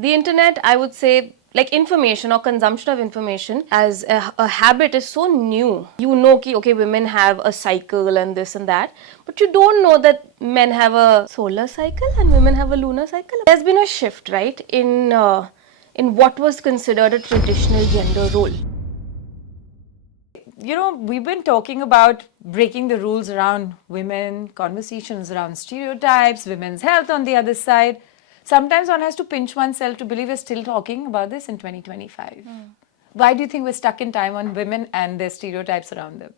the internet, I would say, like information or consumption of information as a habit is so new. You know, ki, okay, women have a cycle and this and that, but you don't know that men have a solar cycle and women have a lunar cycle. There's been a shift, right, in what was considered a traditional gender role. You know, we've been talking about breaking the rules around women, conversations around stereotypes, women's health on the other side. Sometimes one has to pinch oneself to believe we're still talking about this in 2025. Why do you think we're stuck in time on women and their stereotypes around them?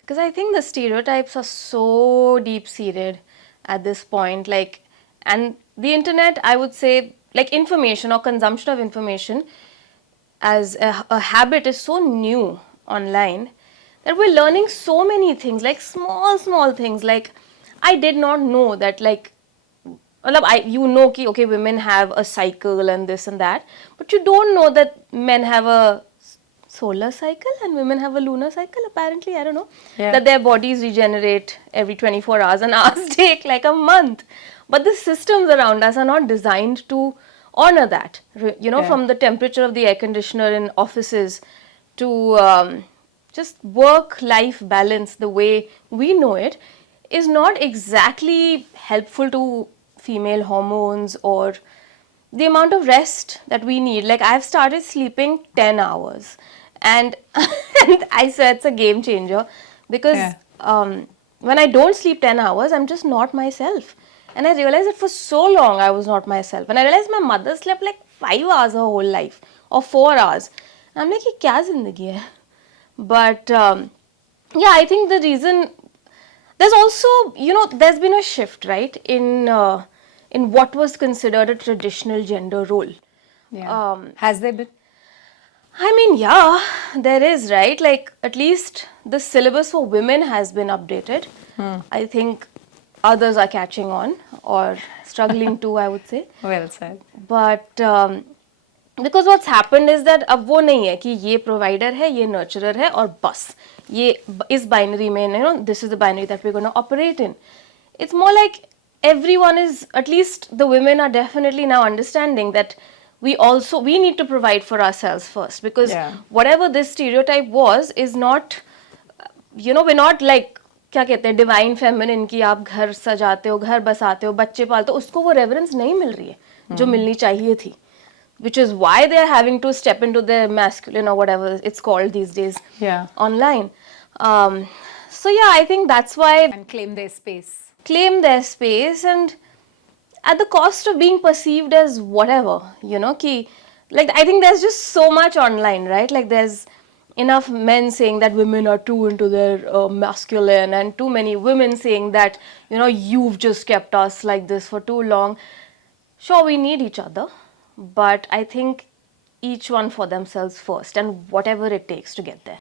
Because I think the stereotypes are so deep-seated at this point, and the internet, I would say, like information or consumption of information as a habit is so new online that we're learning so many things, like small things. Like, I did not know that, you know कि okay, women have a cycle and this and that, but you don't know that men have a solar cycle and women have a lunar cycle. Apparently, I don't know, that their bodies regenerate every 24 hours and ours take like a month. But the systems around us are not designed to honor that. You know, from the temperature of the air conditioner in offices to just work-life balance the way we know it is not exactly helpful to female hormones or the amount of rest that we need. Like, I've started sleeping 10 hours and, and I swear it's a game changer because when I don't sleep 10 hours, I'm just not myself. And I realized that for so long I was not myself. And I realized my mother slept like 5 hours her whole life or 4 hours. And I'm like, ye kya zindagi hai? But yeah, I think the reason, there's also, you know, there's been a shift, right, in what was considered a traditional gender role. Has there been? I mean, yeah, there is, right? Like, at least the syllabus for women has been updated. I think others are catching on or struggling too, I would say. Well said. But because what's happened is that अब वो नहीं है कि ये provider है, ये nurturer है और बस ये इस binary में, you know, this is the binary that we're going to operate in. It's more like everyone is, at least the women are definitely now understanding that we need to provide for ourselves first, because whatever this stereotype was is not, you know, we're not like, क्या कहते हैं, divine feminine कि आप घर सजाते हो, घर बसाते हो, बच्चे पालते हो, उसको वो reverence नहीं मिल रही है जो मिलनी चाहिए थी, which is why they're having to step into their masculine or whatever it's called these days online. So yeah, I think that's why, and claim their space and at the cost of being perceived as whatever, you know, ki, like, I think there's just so much online, right? Like, there's enough men saying that women are too into their masculine, and too many women saying that, you know, you've just kept us like this for too long. Sure, we need each other, but I think each one for themselves first, and whatever it takes to get there.